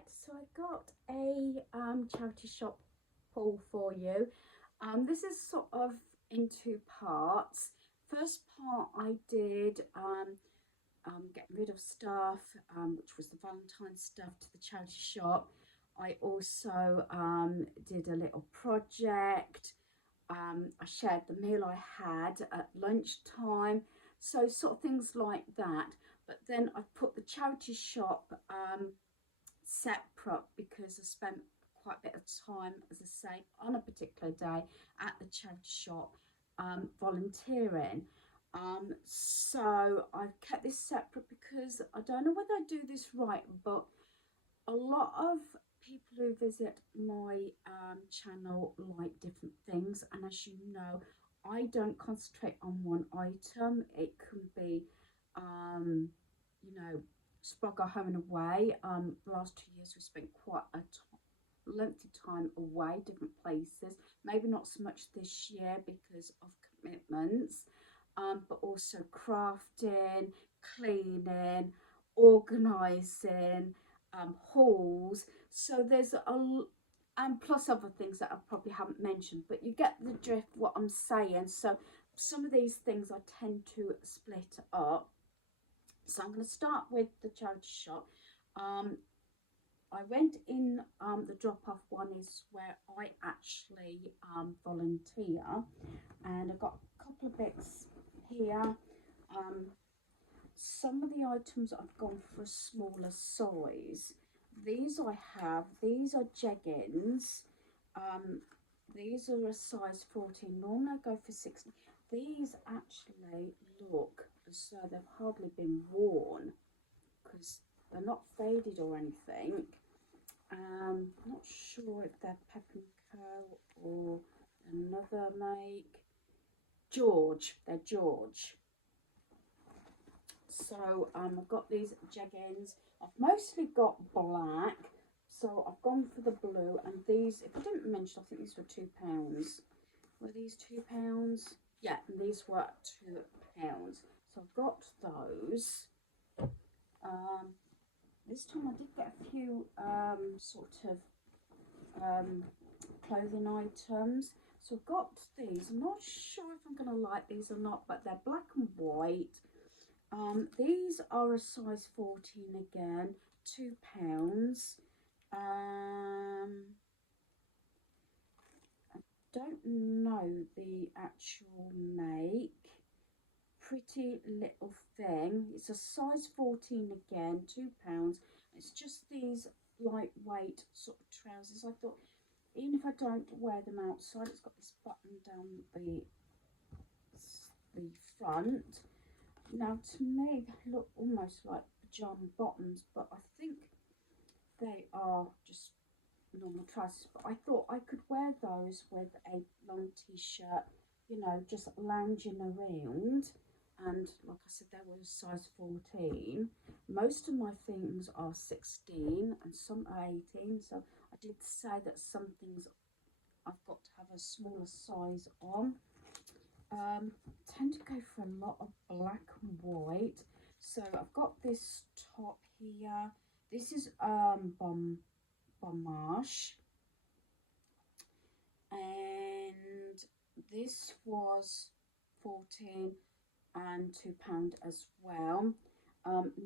Right, so I got a charity shop haul for you. This is sort of in two parts. First part I did getting rid of stuff, which was the Valentine's stuff to the charity shop. I also did a little project. I shared the meal I had at lunchtime. So sort of things like that. But then I put the charity shop separate because I spent quite a bit of time, as I say, on a particular day at the charity shop volunteering. So I've kept this separate because I don't know whether I do this right, but a lot of people who visit my channel like different things, and as you know, I don't concentrate on one item. It can be, you know, Sprogger home and away. The last 2 years we spent quite a lengthy time away, different places. Maybe not so much this year because of commitments, but also crafting, cleaning, organising, hauls. So there's and plus other things that I probably haven't mentioned, but you get the drift what I'm saying. So some of these things I tend to split up. So I'm going to start with the charity shop. Um, I went in the drop off one is where I actually volunteer, and I've got a couple of bits here. Um, some of the items I've gone for a smaller size. These are jeggings. Um, these are a size 14. Normally I go for 16. These actually look as though they've hardly been worn because they're not faded or anything. Not sure if they're Pep& Co or another make. George, they're George. So I've got these jeggings. I've mostly got black, so I've gone for the blue. And these, if I didn't mention, I think these were £2. Were these £2? Yeah, and these were £2. So I've got those. This time I did get a few sort of clothing items. So I've got these. I'm not sure if I'm going to like these or not, but they're black and white. These are a size 14 again, £2. I don't know the actual make. Pretty little thing. It's a size 14 again, £2. It's just these lightweight sort of trousers. I thought, even if I don't wear them outside, it's got this button down the front. Now, to me, they look almost like pajama bottoms, but I think they are just normal trousers. But I thought I could wear those with a long t-shirt, you know, just lounging around. And like I said, they were size 14. Most of my things are 16 and some are 18. So I did say that some things I've got to have a smaller size on. Tend to go for a lot of black and white. So I've got this top here. This is Bon Marche, and this was 14 and £2 as well.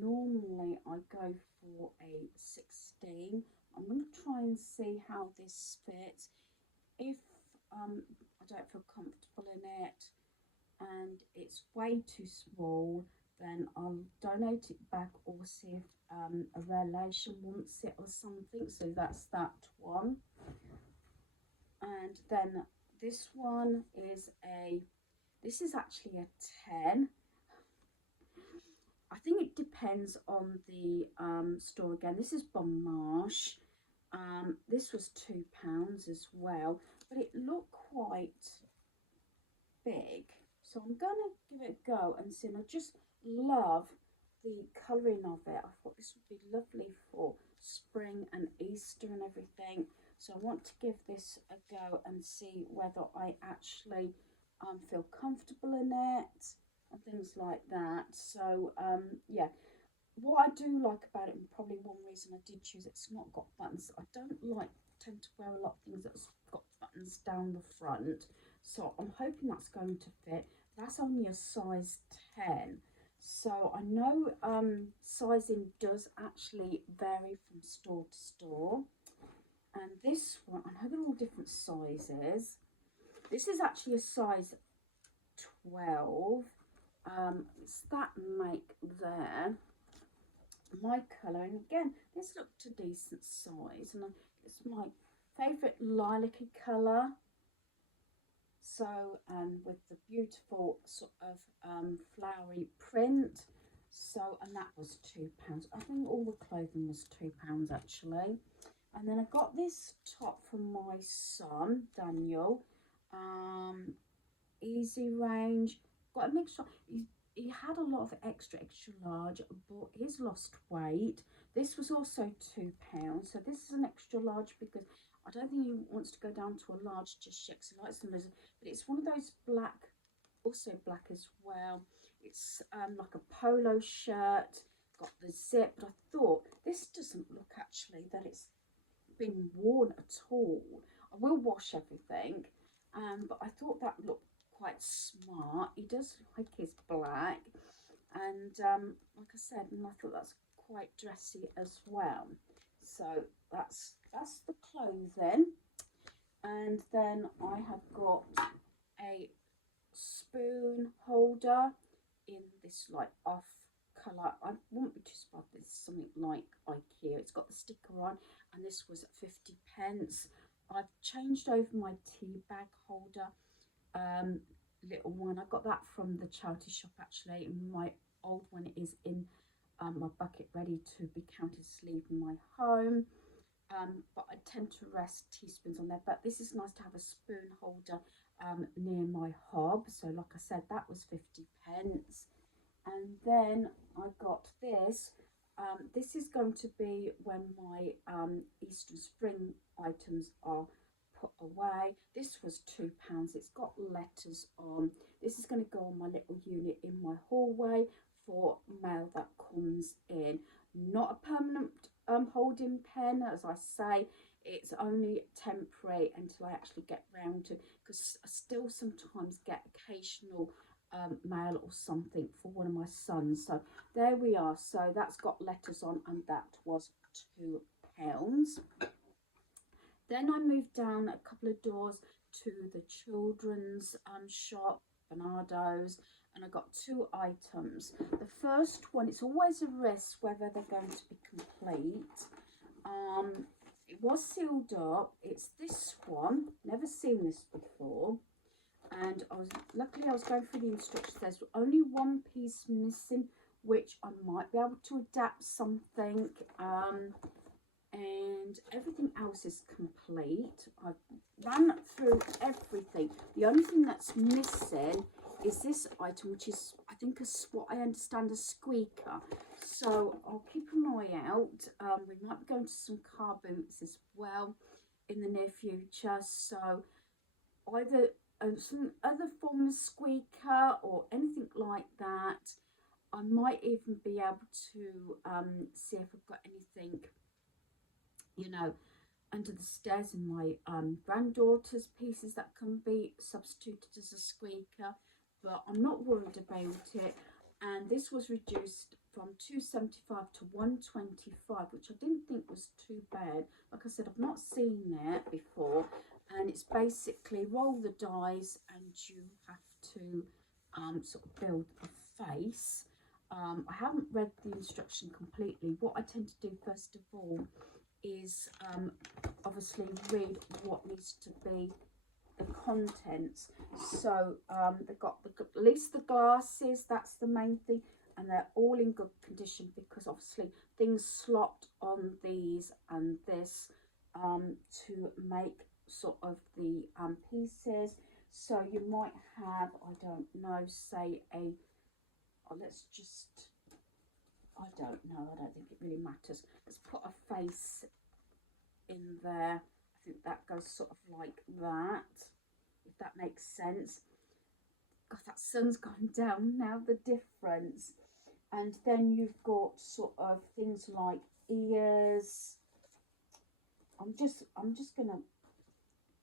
Normally I go for a 16. I'm going to try and see how this fits. If I don't feel comfortable in it and it's way too small, then I'll donate it back or see if a relation wants it or something. So that's that one. And then this one is this is actually a 10. I think it depends on the store again. This is Bon Marche. This was £2 as well, but it looked quite big. So I'm going to give it a go and see. And I just love the colouring of it. I thought this would be lovely for spring and Easter and everything. So I want to give this a go and see whether I actually feel comfortable in it and things like that. So yeah, what I do like about it, and probably one reason I did choose it, it's not got buttons. I don't like tend to wear a lot of things that's got buttons down the front, so I'm hoping that's going to fit. That's only a size 10, so I know sizing does actually vary from store to store. And this one, I know they're all different sizes. This is actually a size 12. It's that make there. My colour, and again, this looked a decent size, and it's my favourite lilac-y colour. So, with the beautiful sort of flowery print. So, and that was £2. I think all the clothing was £2 actually. And then I got this top from my son, Daniel. Easy range. Got a mixture. He had a lot of extra large, but he's lost weight. This was also £2. So this is an extra large because I don't think he wants to go down to a large just yet because he likes them. But it's one of those black, also black as well. It's like a polo shirt, got the zip. But I thought this doesn't look actually that it's been worn at all. I will wash everything, but I thought that looked quite smart. He does like his black, and like I said, and I thought that's quite dressy as well. So that's the clothing, and then I have got a spoon holder in this like off colour. I won't be too surprised if it's something like IKEA. It's got the sticker on, and this was 50p. I've changed over my tea bag holder, little one. I got that from the charity shop actually, and my old one is in my bucket ready to be counted to leave my home. But I tend to rest teaspoons on there, but this is nice to have a spoon holder near my hob. So like I said, that was 50p. And then I got this. This is going to be when my Easter spring items are put away. This was £2. It's got letters on. This is going to go on my little unit in my hallway for mail that comes in. Not a permanent holding pen, as I say. It's only temporary until I actually get round to, because I still sometimes get occasional mail or something for one of my sons. So there we are. So that's got letters on, and that was £2. Then I moved down a couple of doors to the children's shop, Bernardo's, and I got two items. The first one, it's always a risk whether they're going to be complete. It was sealed up. It's this one. Never seen this before. And luckily I was going through the instructions. There's only one piece missing, which I might be able to adapt something. And everything else is complete. I've run through everything. The only thing that's missing is this item, which is, I think, what I understand, a squeaker. So I'll keep an eye out. We might be going to some car boots as well in the near future. So either some other form of squeaker or anything like that. I might even be able to see if I've got anything, you know, under the stairs in my granddaughter's pieces that can be substituted as a squeaker, but I'm not worried about it. And this was reduced from £2.75 to £1.25, which I didn't think was too bad. Like I said, I've not seen it before, and it's basically roll the dice and you have to sort of build a face. I haven't read the instruction completely. What I tend to do first of all is obviously read what needs to be the contents. So they've got at least the glasses, that's the main thing, and they're all in good condition because obviously things slopped on these and this to make sort of the pieces. So you might have, I don't know, say a, oh, let's just, I don't know, I don't think it really matters. Let's put a face in there. I think that goes sort of like that, if that makes sense. God, that sun's gone down now, the difference. And then you've got sort of things like ears. I'm just gonna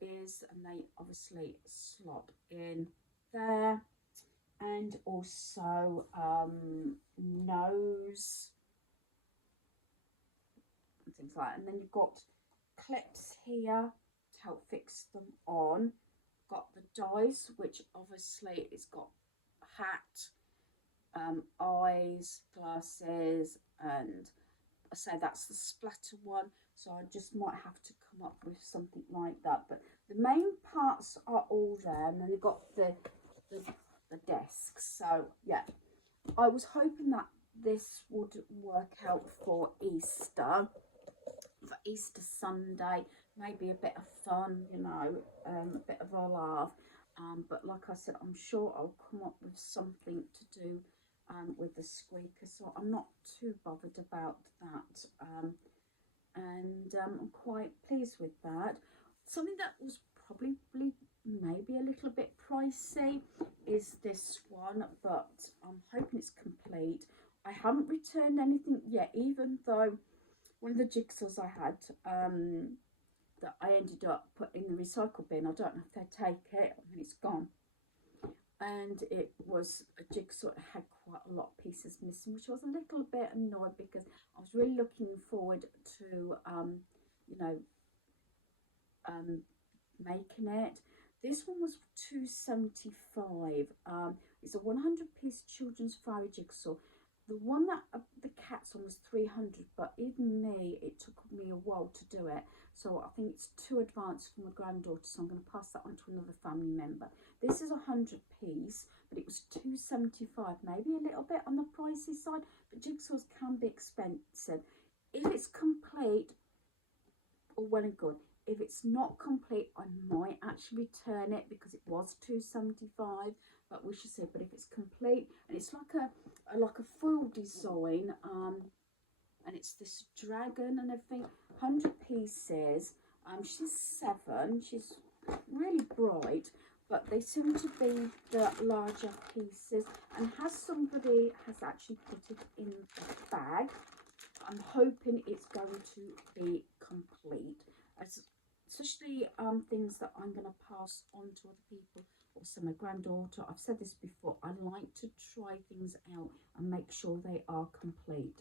ears, and they obviously slot in there, and also nose and things like that. And then you've got clips here to help fix them on. Got the dice, which obviously it's got hat, eyes, glasses, and I say that's the splatter one, so I just might have to come up with something like that. But the main parts are all there, and then you've got the desk. So yeah, I was hoping that this would work out for Easter Sunday, maybe a bit of fun, you know, a bit of a laugh. But like I said, I'm sure I'll come up with something to do with the squeaker, so I'm not too bothered about that. And I'm quite pleased with that. Something that was probably maybe a little bit pricey is this one, but I'm hoping it's complete. I haven't returned anything yet, even though one of the jigsaws I had that I ended up putting in the recycle bin, I don't know if they take it. I mean, it's gone. And it was a jigsaw that had quite a lot of pieces missing, which I was a little bit annoyed because I was really looking forward to, you know, making it. This one was £2.75. It's a 100-piece children's fairy jigsaw. The one that the cat's on was 300, but even me, it took me a while to do it. So I think it's too advanced for my granddaughter, so I'm going to pass that on to another family member. This is a 100-piece, but it was £2.75, maybe a little bit on the pricey side, but jigsaws can be expensive. If it's complete, all well and good. If it's not complete, I might actually return it because it was £2.75, but we shall see. But if it's complete, and it's like a foil design, and it's this dragon and everything, 100 pieces. She's 7. She's really bright, but they seem to be the larger pieces. And somebody has actually put it in the bag. I'm hoping it's going to be complete, especially things that I'm going to pass on to other people. Also my granddaughter. I've said this before, I like to try things out and make sure they are complete.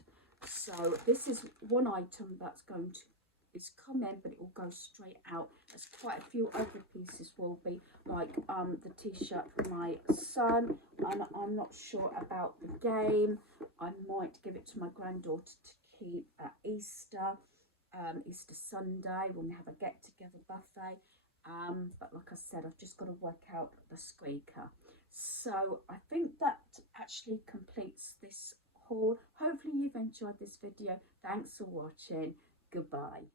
So this is one item that's going to come in, but it will go straight out. There's quite a few other pieces will be, like the t-shirt for my son, and I'm not sure about the game. I might give it to my granddaughter to keep at Easter Sunday, when we have a get-together buffet. But like I said, I've just got to work out the squeaker. So I think that actually completes this haul. Hopefully you've enjoyed this video. Thanks for watching. Goodbye.